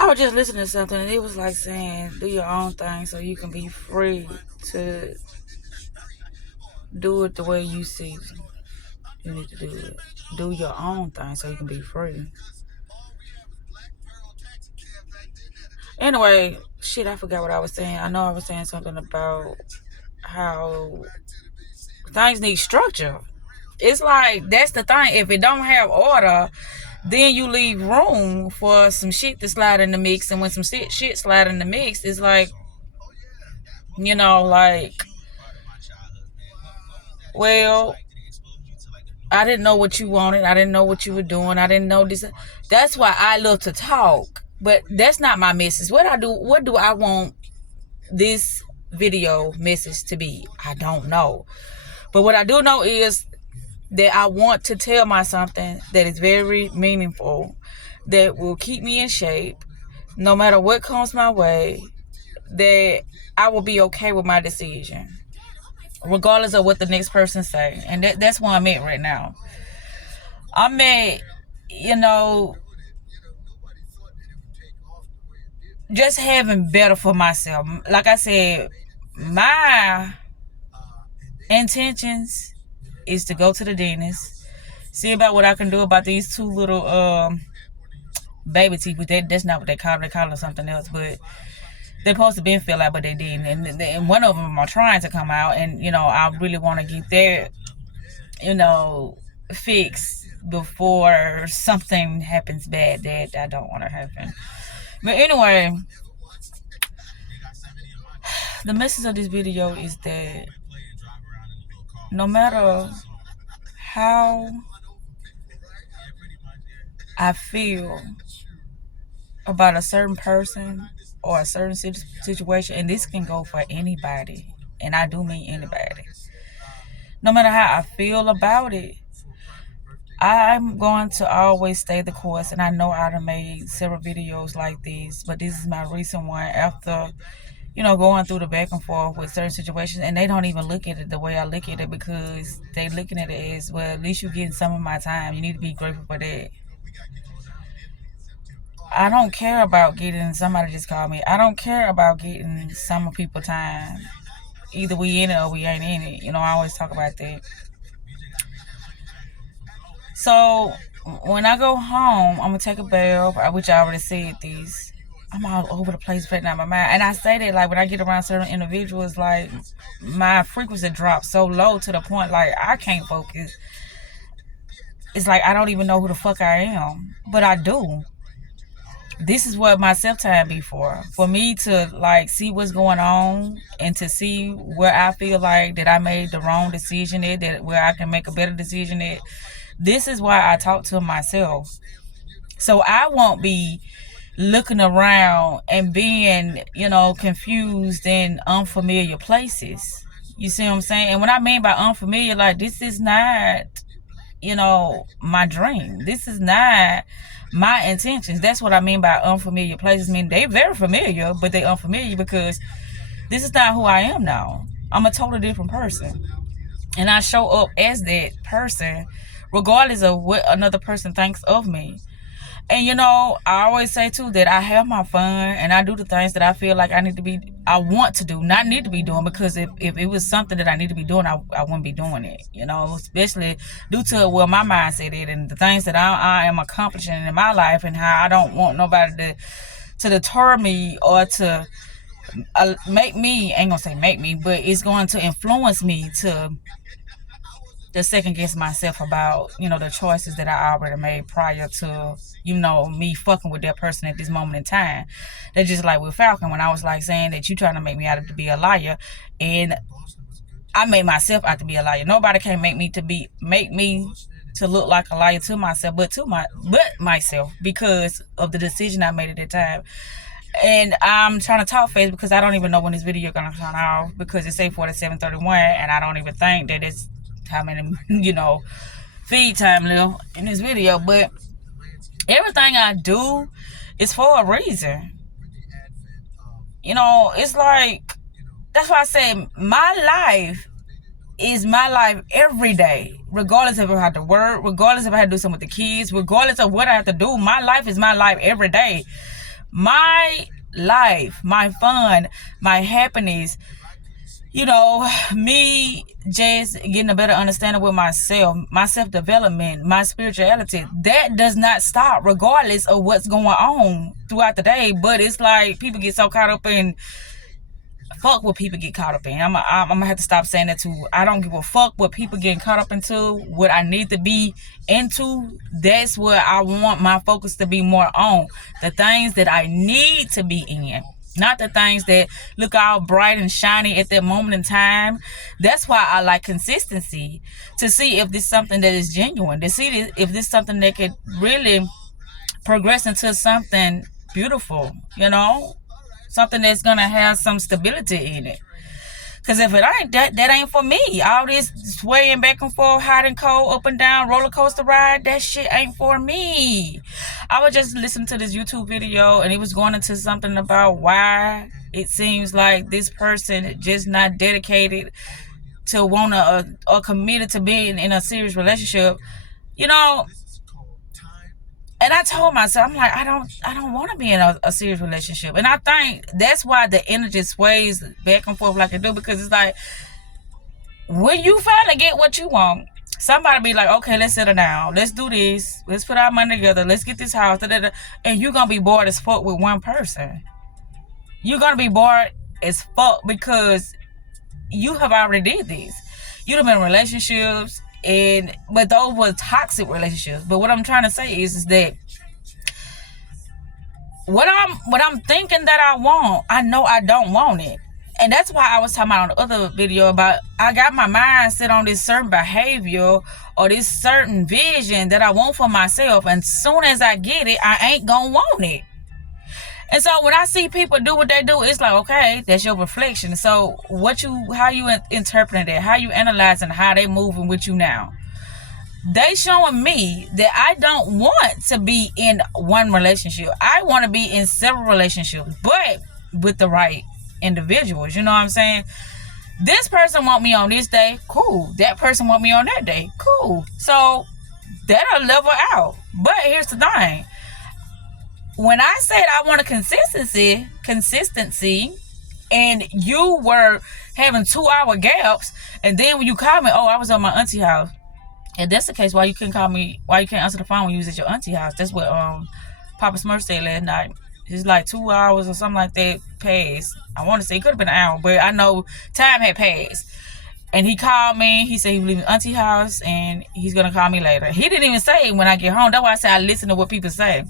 I was just listening to something and it was like saying, do your own thing so you can be free to do it the way you see you need to do it. Do your own thing so you can be free. Anyway, shit, I forgot what I was saying. I know I was saying something about how things need structure. It's like, that's the thing. If it don't have order, then you leave room for some shit to slide in the mix. And when some shit slide in the mix, it's like, like, well, I didn't know what you wanted. I didn't know what you were doing. I didn't know this. That's why I love to talk. But that's not my message. What do I want this video message to be? I don't know. But what I do know is that I want to tell my something that is very meaningful, that will keep me in shape, no matter what comes my way, that I will be okay with my decision, regardless of what the next person say. And that's where I'm at right now. I'm at, just having better for myself. Like I said, my intentions is to go to the dentist, see about what I can do about these two little baby teeth. That's not what they call it. They call it something else, but they're supposed to be filled out, but they didn't. And one of them are trying to come out, and I really want to get that, fixed before something happens bad that I don't want to happen. But anyway, the message of this video is that no matter how I feel about a certain person or a certain situation, and this can go for anybody, and I do mean anybody. No matter how I feel about it, I'm going to always stay the course. And I know I've made several videos like this, but this is my recent one after, going through the back and forth with certain situations, and they don't even look at it the way I look at it, because they looking at it as, well, at least you're getting some of my time. You need to be grateful for that. I don't care about getting, somebody just called me, I don't care about getting some of people's time. Either we in it or we ain't in it. I always talk about that. So when I go home, I'm going to take a bath, which I already said this. I'm all over the place right now, my mind. And I say that, like, when I get around certain individuals, like, my frequency drops so low to the point, like, I can't focus. It's like I don't even know who the fuck I am. But I do. This is what my self-time be for me to, like, see what's going on and to see where I feel like that I made the wrong decision at, that where I can make a better decision at. This is why I talk to myself. So I won't be looking around and being, confused in unfamiliar places. You see what I'm saying? And what I mean by unfamiliar, like, this is not, my dream. This is not my intentions. That's what I mean by unfamiliar places. I mean, they very familiar, but they unfamiliar because this is not who I am now. I'm a totally different person. And I show up as that person regardless of what another person thinks of me. And I always say too that I have my fun and I do the things that I feel like I want to do, not need to be doing, because if it was something that I need to be doing, I wouldn't be doing it, especially due to where my mindset is and the things that I am accomplishing in my life, and how I don't want nobody to deter me or to make me, ain't gonna say make me, but it's going to influence me to second guess myself about, the choices that I already made prior to, me fucking with that person at this moment in time. That's just like with Falcon, when I was like saying that you trying to make me out to be a liar, and I made myself out to be a liar. Nobody can make me to look like a liar to myself, but myself, because of the decision I made at that time. And I'm trying to talk fast because I don't even know when this video gonna turn off, because it's 8:47:31, and I don't even think that it's how many, feed time left in this video. But everything I do is for a reason. It's like, that's why I say my life is my life every day, regardless if I have to work, regardless if I have to do something with the kids, regardless of what I have to do. My life is my life every day. my life, my fun, my happiness, you know, me just getting a better understanding with myself, my self-development, my spirituality, that does not stop regardless of what's going on throughout the day. But it's like people get so caught up in, fuck what people get caught up in. I'm gonna have to stop saying that too. I don't give a fuck what people getting caught up into, what I need to be into. That's what I want my focus to be more on. The things that I need to be in. Not the things that look all bright and shiny at that moment in time. That's why I like consistency. To see if this is something that is genuine. To see if this is something that could really progress into something beautiful, you know? Something that's gonna have some stability in it. Cause if it ain't, that ain't for me. All this swaying back and forth, hot and cold, up and down, roller coaster ride, that shit ain't for me. I was just listening to this YouTube video and it was going into something about why it seems like this person just not dedicated to wanna or committed to being in a serious relationship. You know, and I told myself, I'm like, I don't want to be in a serious relationship. And I think that's why the energy sways back and forth like it do, because it's like, when you finally get what you want, somebody be like, okay, let's settle down. Let's do this. Let's put our money together. Let's get this house. And you're going to be bored as fuck with one person. You're going to be bored as fuck because you have already did this. You've been in relationships, but those were toxic relationships. But what I'm trying to say is that what I'm thinking that I want, I know I don't want it. And that's why I was talking about on the other video about I got my mind set on this certain behavior or this certain vision that I want for myself. And soon as I get it, I ain't gonna want it. And so when I see people do what they do, it's like, okay, that's your reflection. So how you interpreting that, how you analyzing how they moving with you now. They showing me that I don't want to be in one relationship. I want to be in several relationships, but with the right individuals. You know what I'm saying? This person want me on this day, cool. That person want me on that day, cool. So that'll level out. But here's the thing. When I said I want a consistency, and you were having 2-hour gaps, and then when you called me, I was at my auntie house. If that's the case, why you can't answer the phone when you was at your auntie house? That's what Papa Smurf said last night. It's like 2 hours or something like that passed. I want to say it could have been an hour, but I know time had passed. And he called me. He said he was leaving auntie house and he's going to call me later. He didn't even say when I get home. That's why I said I listen to what people say.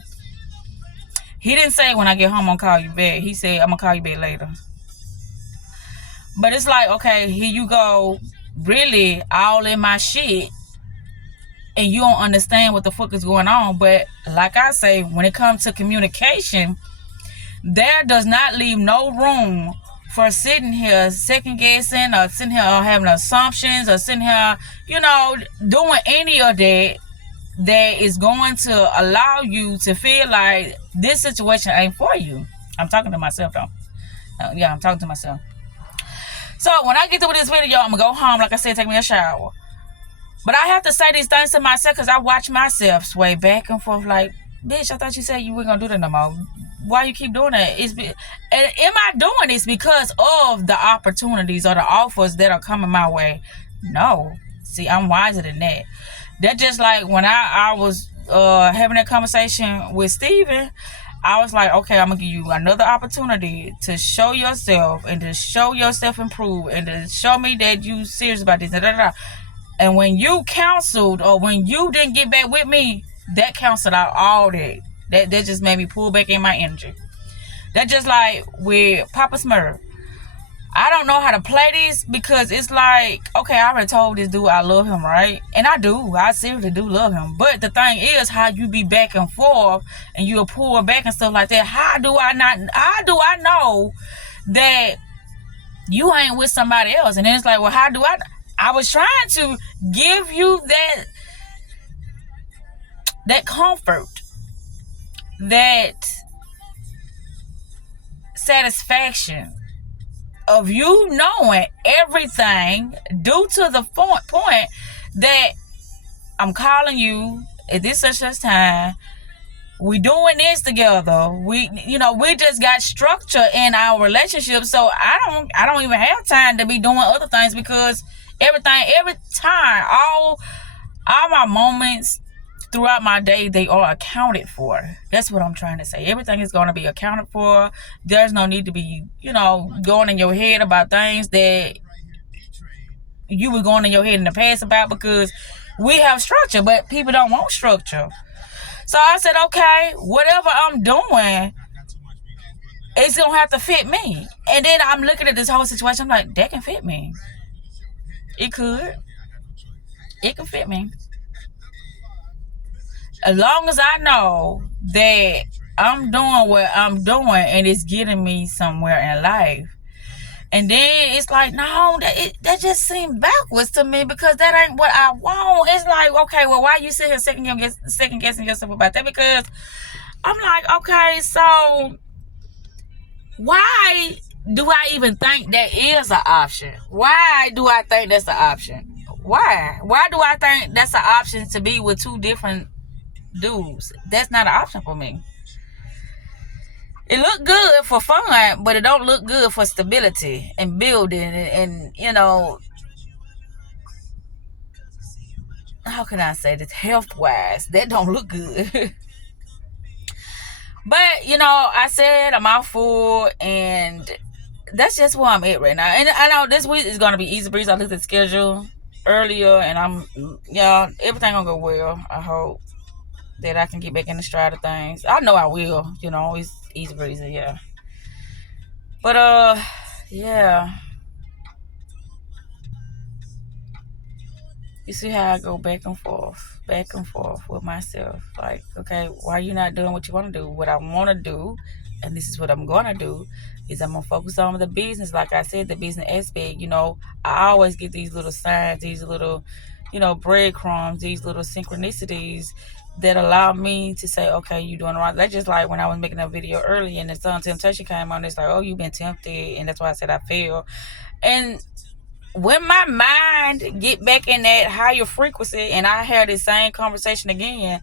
He didn't say when I get home, I'm going to call you back. He said, I'm going to call you back later. But it's like, okay, here you go, really all in my shit. And you don't understand what the fuck is going on. But like I say, when it comes to communication, there does not leave no room for sitting here second guessing or sitting here having assumptions or sitting here, doing any of that is going to allow you to feel like this situation ain't for you. I'm talking to myself though. I'm talking to myself. So when I get through this video, I'm going to go home, like I said, take me a shower. But I have to say these things to myself because I watch myself sway back and forth like, bitch, I thought you said you weren't going to do that no more. Why you keep doing that? And am I doing this because of the opportunities or the offers that are coming my way? No. See, I'm wiser than that. That's just like when I was having that conversation with Steven, I was like, okay, I'm going to give you another opportunity to show yourself and to show yourself improve and to show me that you serious about this. And when you counseled or when you didn't get back with me, that canceled out all that. That just made me pull back in my energy. That just like with Papa Smurf. I don't know how to play this because it's like, okay, I already told this dude I love him, right? And I do. I seriously do love him. But the thing is how you be back and forth and you'll pull back and stuff like that. How do I know that you ain't with somebody else? And then it's like, well, how do I was trying to give you that comfort, that satisfaction of you knowing everything due to the point that I'm calling you at this such time We doing this together. We just got structure in our relationship. So I don't even have time to be doing other things because every time, all my moments throughout my day, they are accounted for. That's what I'm trying to say. Everything is going to be accounted for. There's no need to be, going in your head about things that you were going in your head in the past about, because we have structure, but people don't want structure. So I said, okay, whatever I'm doing, it's going to have to fit me. And then I'm looking at this whole situation. I'm like, that can fit me. It could. It can fit me. As long as I know that I'm doing what I'm doing and it's getting me somewhere in life. And then it's like, no, that just seemed backwards to me, because that ain't what I want. It's like, okay, well, why you sit here second guessing yourself about that? Because I'm like, okay, so why do I even think that is an option? Why do I think that's an option? Why? Why do I think that's an option to be with two different dudes? That's not an option for me. It look good for fun, but it don't look good for stability and building and how can I say this, health wise, that don't look good. But I said I'm out for, and that's just where I'm at right now. And I know this week is gonna be easy breeze. I looked at the schedule earlier, and everything gonna go well. I hope that I can get back in the stride of things. I know I will. It's easy breezy, yeah. But yeah. You see how I go back and forth with myself. Like, okay, why are you not doing what you want to do? What I want to do, and this is what I'm going to do, is I'm going to focus on the business. Like I said, the business aspect, I always get these little signs, these little, breadcrumbs, these little synchronicities that allow me to say, okay, you're doing it right. That's just like when I was making a video earlier and the Sun Temptation came on. It's like, oh, you've been tempted. And that's why I said I failed. And when my mind get back in that higher frequency and I have this same conversation again,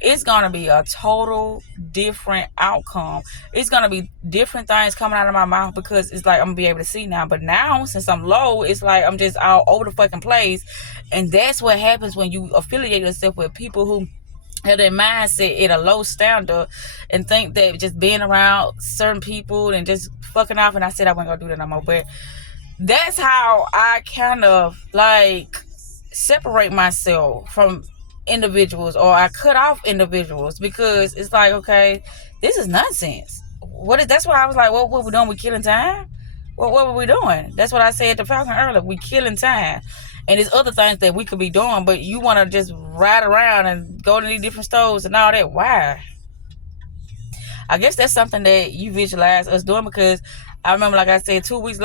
it's going to be a total different outcome. It's going to be different things coming out of my mouth, because it's like I'm going to be able to see now. But now, since I'm low, it's like I'm just all over the fucking place. And that's what happens when you affiliate yourself with people who have their mindset at a low standard and think that just being around certain people and just fucking off. And I said I wasn't going to do that no more. But that's how I kind of like separate myself from individuals, or I cut off individuals, because it's like, okay, this is nonsense. That's why I was like, what we doing? We killing time? What were we doing? That's what I said to Falcon earlier. We killing time. And there's other things that we could be doing, but you want to just ride around and go to these different stores and all that. Why? I guess that's something that you visualize us doing, because I remember, like I said, 2 weeks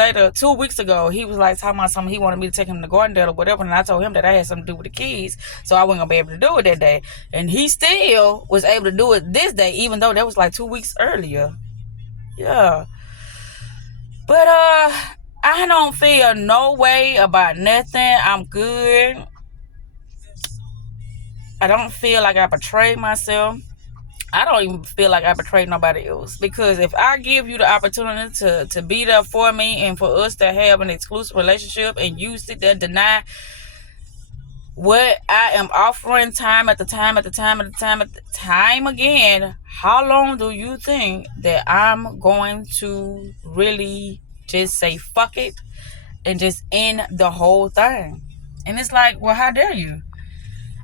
ago, he was like talking about something. He wanted me to take him to Gardendale or whatever, and I told him that I had something to do with the kids, so I wasn't going to be able to do it that day. And he still was able to do it this day, even though that was like 2 weeks earlier. Yeah. But I don't feel no way about nothing. I'm good. I don't feel like I betrayed myself. I don't even feel like I betrayed nobody else, because if I give you the opportunity to be there for me and for us to have an exclusive relationship, and you sit there and deny what I am offering time after time again, how long do you think that I'm going to really just say fuck it and just end the whole thing? And it's like, well, how dare you?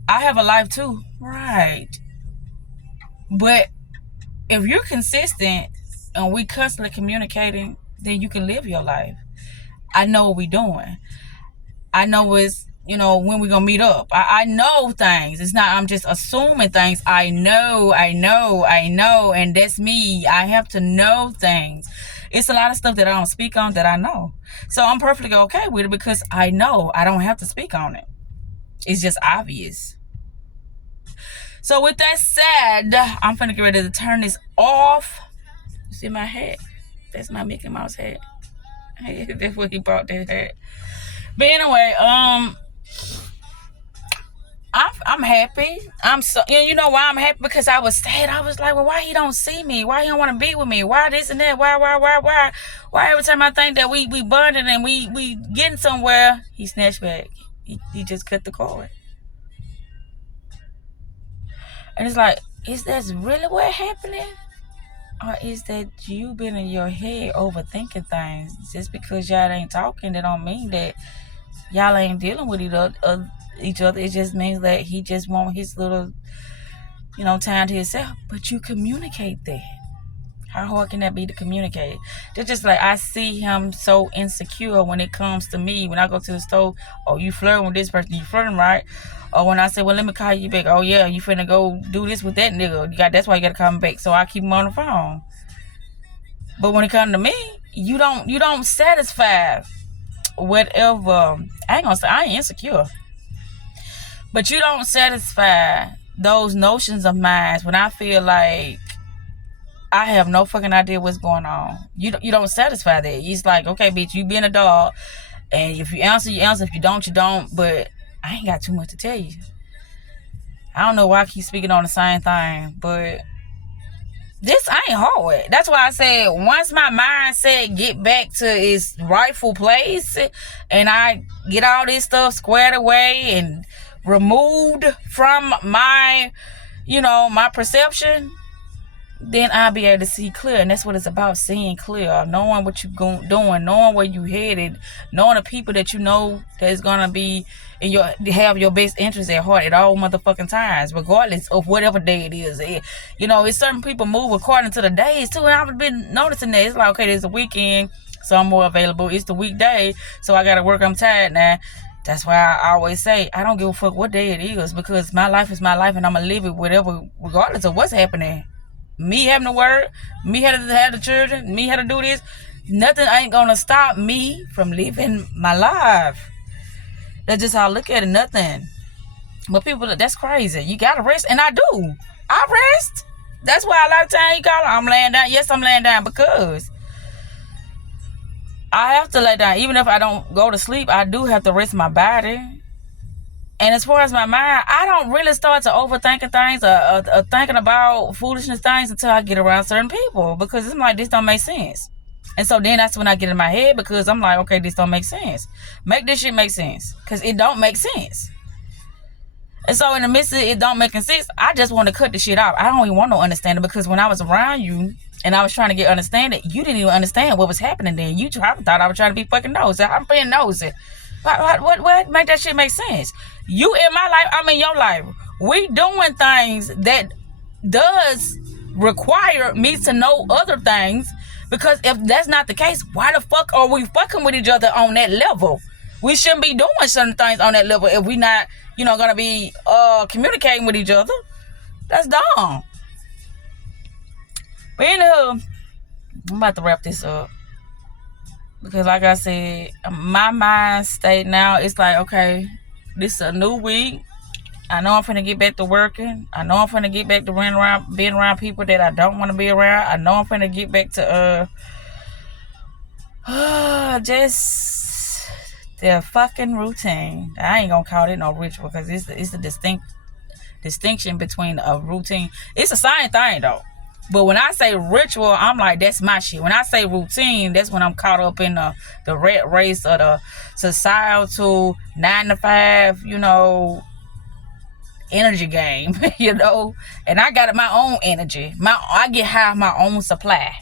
I have a life too. Right. But if you're consistent and we constantly communicating, then you can live your life. I know what we're doing. I know it's, when we're going to meet up. I know things. It's not, I'm just assuming things. I know. And that's me. I have to know things. It's a lot of stuff that I don't speak on that I know. So I'm perfectly okay with it, because I know I don't have to speak on it. It's just obvious. So with that said, I'm finna get ready to turn this off. You see my hat? That's my Mickey Mouse hat. That's what he brought, that hat. But anyway, I'm happy. I'm so, you know why I'm happy? Because I was sad. I was like, well, why he don't see me? Why he don't want to be with me? Why this and that? Why every time I think that we bonded and we getting somewhere, he snatched back. He just cut the cord. And it's like, is that really what happening? Or is that you been in your head overthinking things? Just because y'all ain't talking, that don't mean that y'all ain't dealing with each other. It just means that he just want his little, time to himself. But you communicate that. How hard can that be to communicate? They're just like, I see him so insecure when it comes to me. When I go to the store, oh, you flirting with this person, you flirting, right? Or when I say, well, let me call you back. Oh, yeah, you finna go do this with that nigga. That's why you gotta call me back. So I keep him on the phone. But when it comes to me, you don't satisfy whatever. I ain't gonna say I ain't insecure, but you don't satisfy those notions of mine when I feel like I have no fucking idea what's going on. You don't satisfy that. It's like, okay, bitch, you being a dog, and if you answer, you answer. If you don't, you don't. But I ain't got too much to tell you. I don't know why I keep speaking on the same thing, but this ain't hard. That's why I said once my mindset get back to its rightful place and I get all this stuff squared away and removed from my, my perception, then I'll be able to see clear. And that's what it's about, seeing clear, knowing what you're doing, knowing where you headed, knowing the people that you know that's gonna be have your best interest at heart at all motherfucking times, regardless of whatever day it is. It's certain people move according to the days too, and I've been noticing that. It's like, okay, there's a weekend, so I'm more available. It's the weekday, so I gotta work. I'm tired now. That's why I always say I don't give a fuck what day it is, because my life is my life, and I'm gonna live it whatever, regardless of what's happening. Me having to work, me having to have the children, me having to do this, nothing ain't gonna stop me from living my life. That's just how I look at it, nothing. But people, that's crazy. You gotta rest, and I do. I rest. That's why a lot of times you call, I'm laying down. Yes, I'm laying down because I have to lay down. Even if I don't go to sleep, I do have to rest my body. And as far as my mind, I don't really start to overthinking things or thinking about foolishness things until I get around certain people, because it's like, this don't make sense. And so then that's when I get in my head, because I'm like, okay, this don't make sense. Make this shit make sense, because it don't make sense. And so in the midst of it don't making sense, I just want to cut the shit out. I don't even want no understanding, because when I was around you and I was trying to get understanding, you didn't even understand what was happening then. You thought I was trying to be fucking nosy. I'm being nosy. What make that shit make sense? You in my life, I'm in your life. We doing things that does require me to know other things, because if that's not the case, why the fuck are we fucking with each other on that level? We shouldn't be doing certain things on that level if we not, gonna be communicating with each other. That's dumb. But anywho, I'm about to wrap this up. Because like I said, my mind state now, it's like, okay, this is a new week. I know I'm finna get back to working. I know I'm finna get back to being around people that I don't want to be around. I know I'm finna get back to just the fucking routine. I ain't gonna call it no ritual, because it's the distinction between a routine. It's the same thing though. But when I say ritual, I'm like, that's my shit. When I say routine, that's when I'm caught up in the rat race of the societal 9 to 5, energy game, And I got my own energy. I get high my own supply.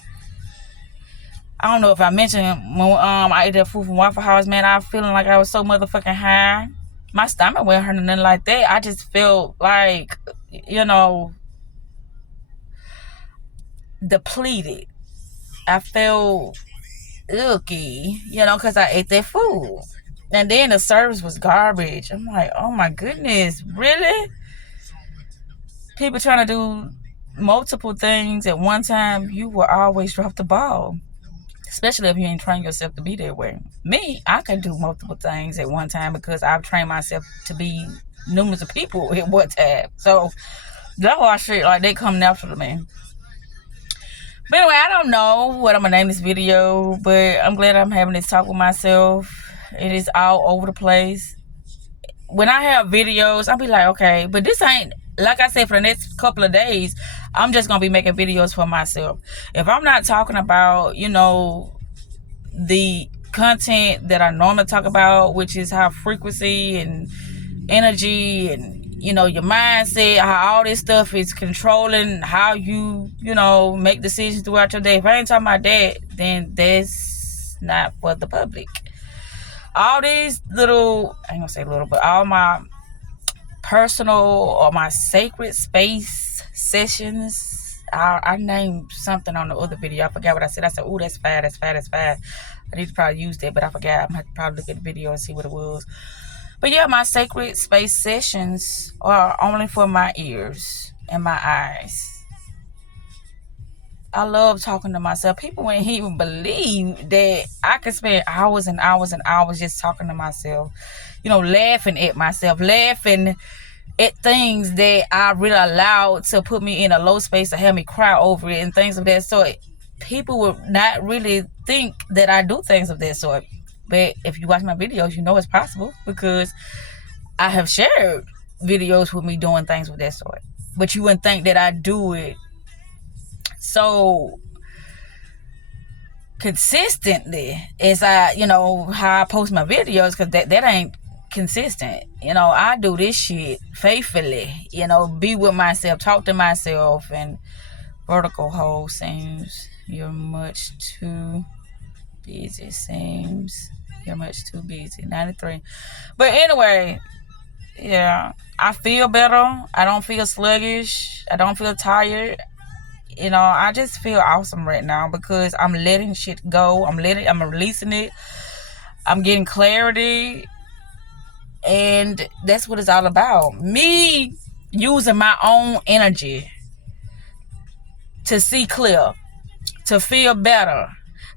I don't know if I mentioned when I ate that food from Waffle House, man, I was feeling like I was so motherfucking high. My stomach wasn't hurting, nothing like that. I just felt like, depleted. I felt icky, because I ate that food. And then the service was garbage. I'm like, oh my goodness, really? People trying to do multiple things at one time, you will always drop the ball. Especially if you ain't trained yourself to be that way. Me, I can do multiple things at one time because I've trained myself to be numerous of people at one time. So that whole shit, like, they come natural to me. But anyway, I don't know what I'm gonna name this video, but I'm glad I'm having this talk with myself. It is all over the place. when I have videos, I'll be like, okay, but this ain't, like I said, for the next couple of days, I'm just gonna be making videos for myself. If I'm not talking about, the content that I normally talk about, which is how frequency and energy and your mindset, how all this stuff is controlling how you make decisions throughout your day. If I ain't talking about that, then that's not for the public. All these little, I ain't gonna say little, but all my personal or my sacred space sessions, I named something on the other video. I forgot what I said. I said, oh, that's fat, that's fat, that's fat. I need to probably use that, but I forgot. I'm gonna have to probably look at the video and see what it was. But yeah, my sacred space sessions are only for my ears and my eyes. I love talking to myself. People wouldn't even believe that I could spend hours and hours and hours just talking to myself, laughing at myself, laughing at things that I really allowed to put me in a low space to have me cry over it and things of that sort. People would not really think that I do things of that sort. But if you watch my videos, you know it's possible because I have shared videos with me doing things of that sort. But you wouldn't think that I do it so consistently as I, how I post my videos, because that ain't consistent. I do this shit faithfully, be with myself, talk to myself. And vertical hole seems you're much too busy. Seems you're much too busy. 93. But anyway, yeah, I feel better. I don't feel sluggish. I don't feel tired. I just feel awesome right now because I'm letting shit go. I'm releasing it. I'm getting clarity. And that's what it's all about. Me using my own energy to see clear, to feel better,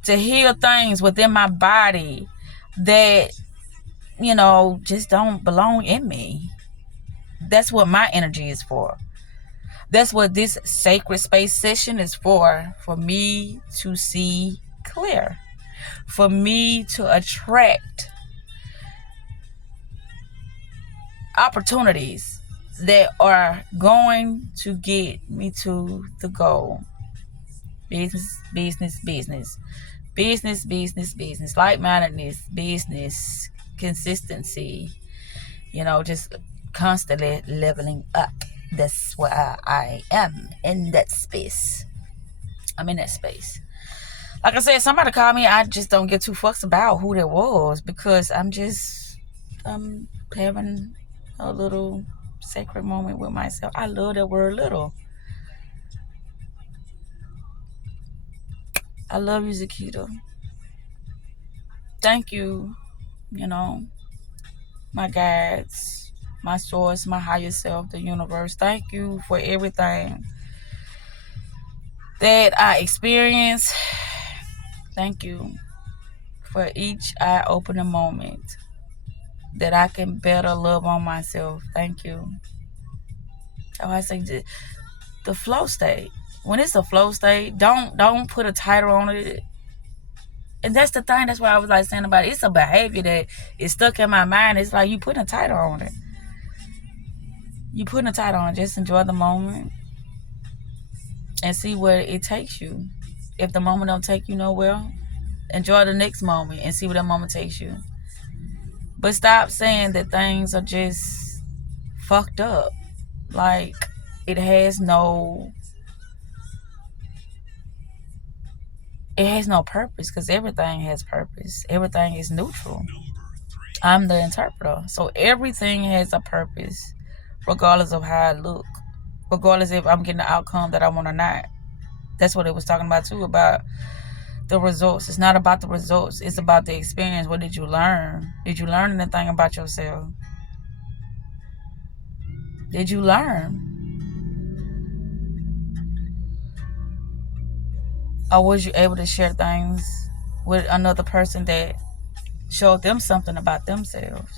to heal things within my body that, just don't belong in me. That's what my energy is for. That's what this sacred space session is for me to see clear, for me to attract opportunities that are going to get me to the goal. Business, business, business. Business, business, business. Like-mindedness, business, consistency. Just constantly leveling up. That's where I am, in that space. I'm in that space. Like I said, somebody called me. I just don't give two fucks about who that was because I'm having a little sacred moment with myself. I love that word little. I love you, Zakita. Thank you, my guides, my source, my higher self, the universe. Thank you for everything that I experience. Thank you for each eye-opening moment that I can better love on myself. Thank you. Oh, I say the flow state. When it's a flow state, don't put a title on it. And that's the thing. That's what I was like saying about it. It's a behavior that is stuck in my mind. It's like you putting a title on it. You putting a title on it. Just enjoy the moment and see where it takes you. If the moment don't take you nowhere, enjoy the next moment and see where that moment takes you. But stop saying that things are just fucked up. Like it has no purpose, because everything has purpose. Everything is neutral. I'm the interpreter. So everything has a purpose, regardless of how I look, regardless if I'm getting the outcome that I want or not. That's what it was talking about too, about the results. It's not about the results. It's about the experience. What did you learn? Did you learn anything about yourself? Did you learn? Or was you able to share things with another person that showed them something about themselves?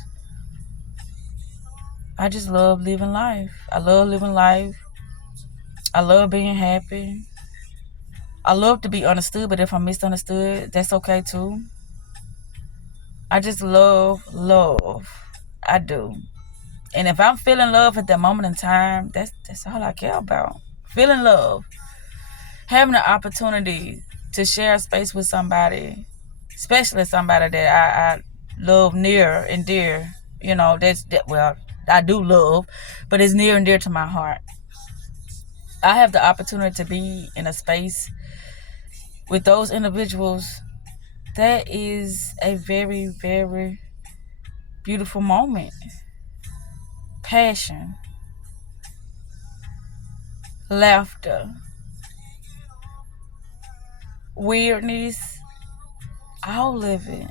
I just love living life. I love living life. I love being happy. I love to be understood, but if I'm misunderstood, that's okay too. I just love. I do. And if I'm feeling love at that moment in time, that's all I care about. Feeling love. Having the opportunity to share space with somebody, especially somebody that I love near and dear. You know, well, I do love, but it's near and dear to my heart. I have the opportunity to be in a space with those individuals. That is a very, very beautiful moment. Passion, laughter, weirdness, all of it.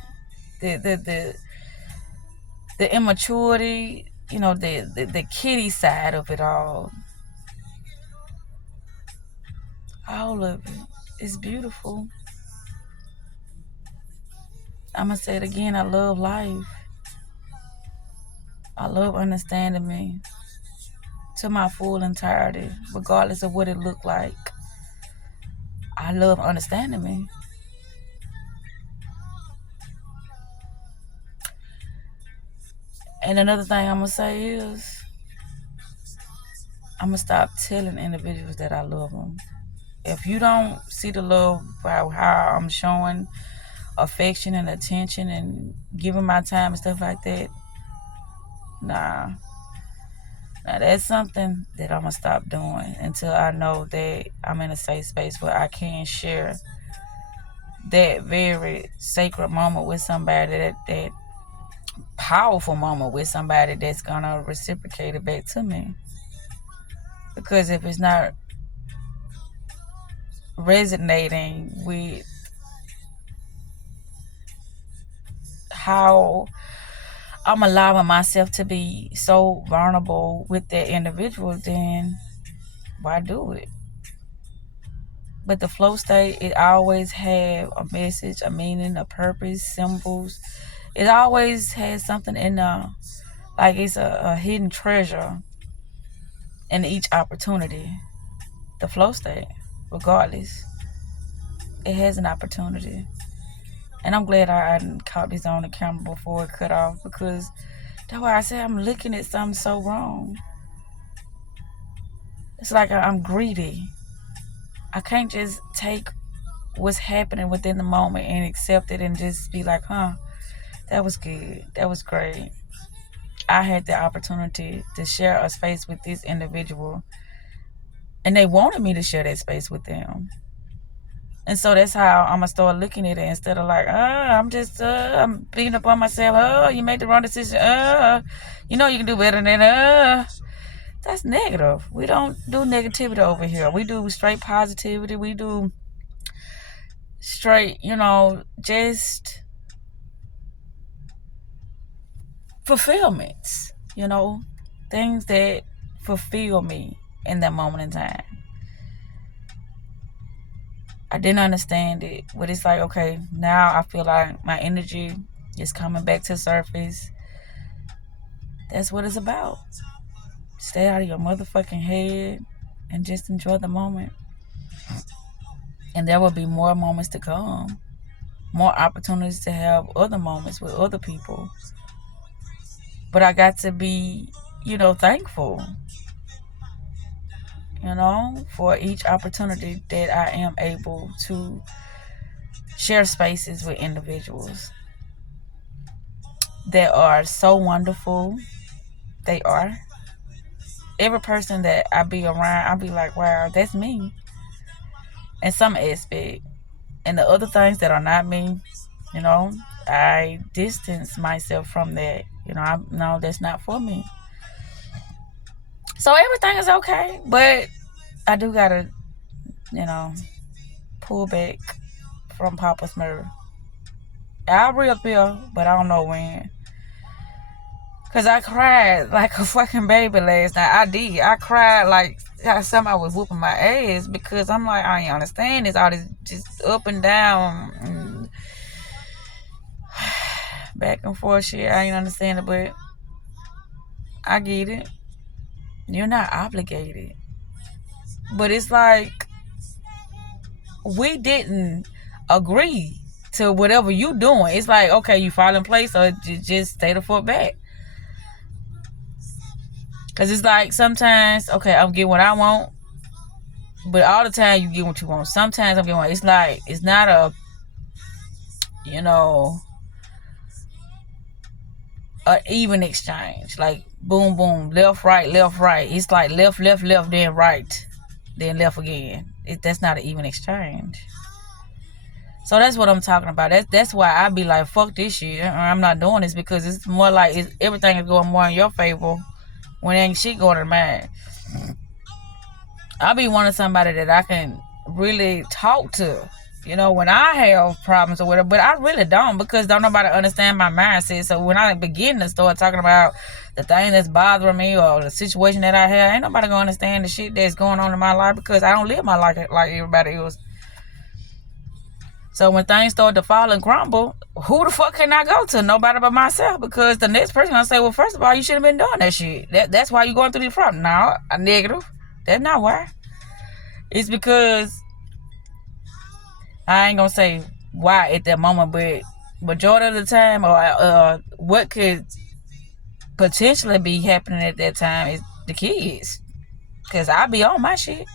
The immaturity, you know, the kitty side of it all of it is beautiful. I'm gonna say it again, I love life. I love understanding me to my full entirety, regardless of what it looked like. I love understanding me. And another thing I'm gonna say is, I'm gonna stop telling individuals that I love them. If you don't see the love by how I'm showing affection and attention and giving my time and stuff like that, nah. Now that's something that I'm gonna stop doing until I know that I'm in a safe space where I can share that very sacred moment with somebody, that powerful moment with somebody that's gonna reciprocate it back to me. Because if it's not resonating with how I'm allowing myself to be so vulnerable with that individual, then why do it? But the flow state, it always have a message, a meaning, a purpose, symbols. It always has something in like it's a hidden treasure in each opportunity. The flow state, regardless, it has an opportunity. And I'm glad I caught this on the camera before it cut off, because that's why I say I'm looking at something so wrong. It's like I'm greedy. I can't just take what's happening within the moment and accept it and just be like, that was good. That was great. I had the opportunity to share a space with this individual, and they wanted me to share that space with them. And so that's how I'm gonna start looking at it, instead of like, I'm beating up on myself. You made the wrong decision. You know you can do better than that. That's negative. We don't do negativity over here. We do straight positivity. We do straight, just fulfillments, things that fulfill me in that moment in time. I didn't understand it, but it's like, okay, now I feel like my energy is coming back to the surface. That's what it's about. Stay out of your motherfucking head and just enjoy the moment. And there will be more moments to come, more opportunities to have other moments with other people. But I got to be, thankful, for each opportunity that I am able to share spaces with individuals that are so wonderful. They are. Every person that I be around, I'll be like, wow, that's me in some aspect. And the other things that are not me, I distance myself from that. I know that's not for me. So everything is okay, but I do gotta, pull back from Papa Smurf. I'll reappear, but I don't know when. Cause I cried like a fucking baby last night. I did. I cried like somebody was whooping my ass, because I'm like, I ain't understand this. All this just up and down, and back and forth shit. I ain't understand it, but I get it. You're not obligated. But it's like, we didn't agree to whatever you doing. It's like, okay, you fall in place, or just stay the fuck back. Cause it's like sometimes, okay, I'm getting what I want, but all the time you get what you want. Sometimes I'm getting what it's like. It's not a, you know, a even exchange. Like boom, boom, left, right, left, right. It's like left, left, left, then right, then left again. That's not an even exchange. So that's what I'm talking about. That's why I be like, fuck this shit. I'm not doing this because it's more like everything is going more in your favor when ain't shit going to mine. I be wanting somebody that I can really talk to, you know, when I have problems or whatever. But I really don't because don't nobody understand my mindset. So when I begin to start talking about the thing that's bothering me or the situation that I have, ain't nobody gonna understand the shit that's going on in my life because I don't live my life like everybody else. So when things start to fall and crumble, who the fuck can I go to? Nobody but myself, because the next person gonna say, well, first of all, you should have been doing that shit. That's why you going through this problem. No, a negative. That's not why. It's because I ain't gonna say why at that moment, but majority of the time, or what could potentially be happening at that time is the kids. Cause I be on my shit.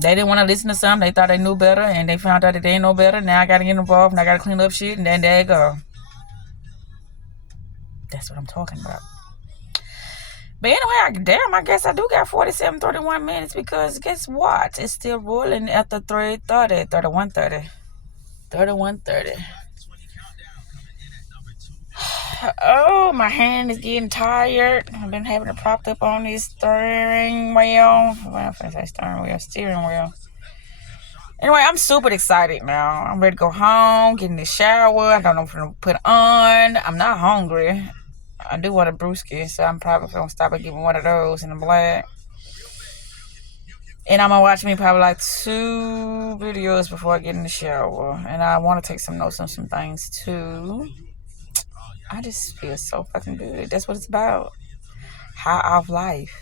They didn't want to listen to something. They thought they knew better, and they found out that they ain't know better. Now I gotta get involved, and I gotta clean up shit, and then there you go. That's what I'm talking about. But anyway, I guess I do got 47, 31 minutes because guess what? It's still rolling after 3:30, 31:30. 31:30. Oh, my hand is getting tired. I've been having it propped up on this steering wheel. Well, I say steering wheel. Anyway, I'm super excited now. I'm ready to go home, get in the shower. I don't know what to put on. I'm not hungry. I do want a brewski, so I'm probably going to stop and get one of those in the black. And I'm going to watch me probably like 2 videos before I get in the shower. And I want to take some notes on some things too. I just feel so fucking good. That's what it's about. High off life.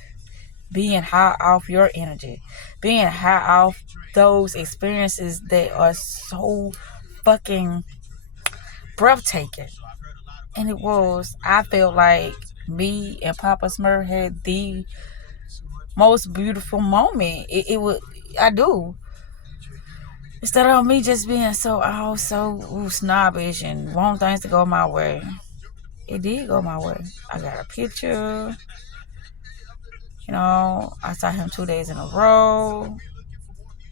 Being high off your energy. Being high off those experiences that are so fucking breathtaking. And it was. I felt like me and Papa Smurf had the most beautiful moment. It was. I do. Instead of me just being so snobbish and wanting things to go my way. It did go my way. I got a picture. You know, I saw him 2 days in a row.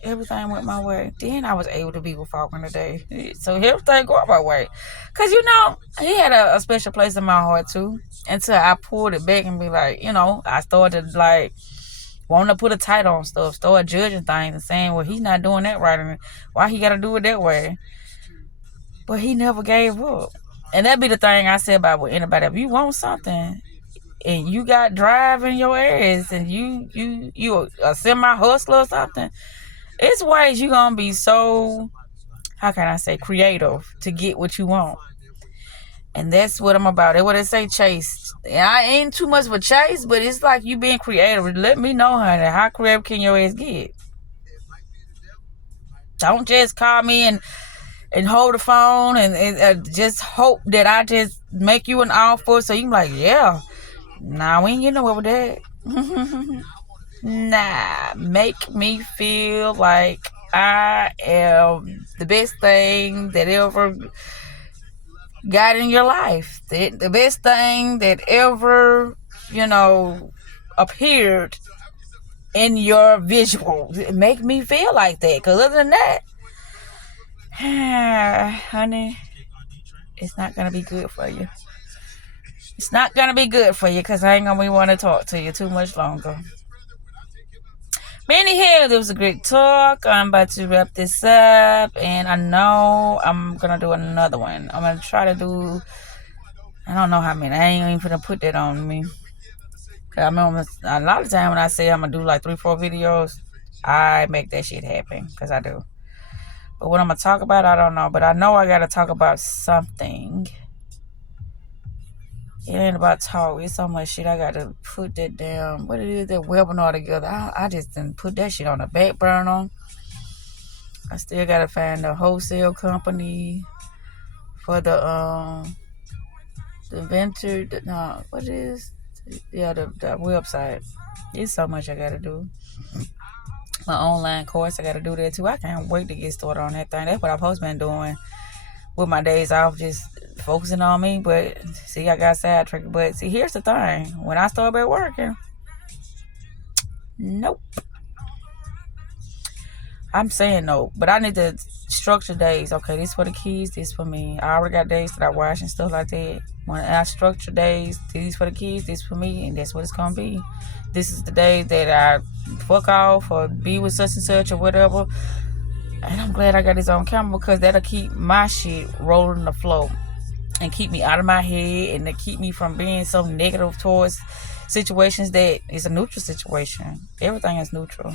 Everything went my way. Then I was able to be with Falcon today. So everything going my way. Because, you know, he had a special place in my heart, too. Until I pulled it back and be like, you know, I started, like, wanting to put a title on stuff. Start judging things and saying, well, he's not doing that right. And why he got to do it that way? But he never gave up. And that be the thing I say about with anybody. If you want something and you got drive in your ass and you a semi-hustler or something, it's ways you gonna be so, how can I say, creative to get what you want. And that's what I'm about. That's what they say, chase. And I ain't too much of a chase, but it's like you being creative. Let me know, honey, how creative can your ass get? Don't just call me and hold the phone and just hope that I just make you an offer so you can be like, yeah. Nah, we ain't getting nowhere with that. Nah, make me feel like I am the best thing that ever got in your life. The best thing that ever, you know, appeared in your visual. Make me feel like that. Because other than that, honey, it's not going to be good for you. It's not going to be good for you because I ain't going to want to talk to you too much longer. But anyhow, there was a great talk. I'm about to wrap this up. And I know I'm going to do another one. I'm going to try to do, I don't know how many. I ain't even going to put that on me. Cause I remember a lot of time when I say I'm going to do like 3-4 videos, I make that shit happen. Because I do. But what I'm going to talk about, I don't know. But I know I got to talk about something. It ain't about talk. It's so much shit. I got to put that down. What it is, that webinar together. I just didn't put that shit on the back burner. I still got to find a wholesale company for the venture. No, what is the website. It's so much I gotta do. My online course, I gotta do that too. I can't wait to get started on that thing. That's what I've supposed been doing with my days off, just focusing on me. But see, I got sidetracked. But see, here's the thing: when I start back working, nope. I'm saying no, but I need to structure days. Okay, this for the kids, this for me. I already got days that I wash and stuff like that. When I structure days, these for the kids, this for me, and that's what it's gonna be. This is the days that I fuck off or be with such and such or whatever. And I'm glad I got this on camera because that'll keep my shit rolling the flow and keep me out of my head and to keep me from being so negative towards situations that is a neutral situation. Everything is neutral.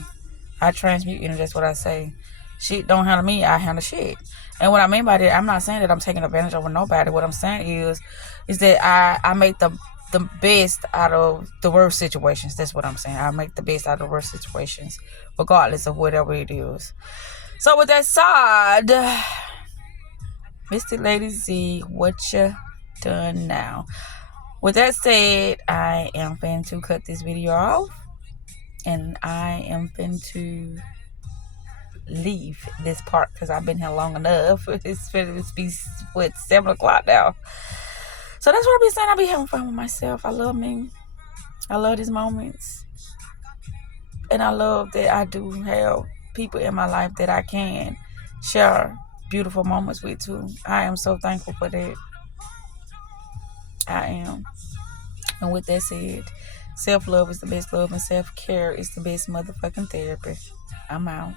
I transmute energy. That's what I say. Shit don't handle me. I handle shit. And what I mean by that, I'm not saying that I'm taking advantage over nobody. What I'm saying is that I make the best out of the worst situations. That's what I'm saying. I make the best out of the worst situations, regardless of whatever it is. So with that said, Mr. Lady Z, what you done now? With that said, I am finna to cut this video off. And I am finna to leave this part because I've been here long enough. It's finna be, 7 o'clock now. So that's what I be saying. I be having fun with myself. I love me. I love these moments. And I love that I do have people in my life that I can share beautiful moments with too. I am so thankful for that. I am. And with that said, self-love is the best love and self-care is the best motherfucking therapy. I'm out.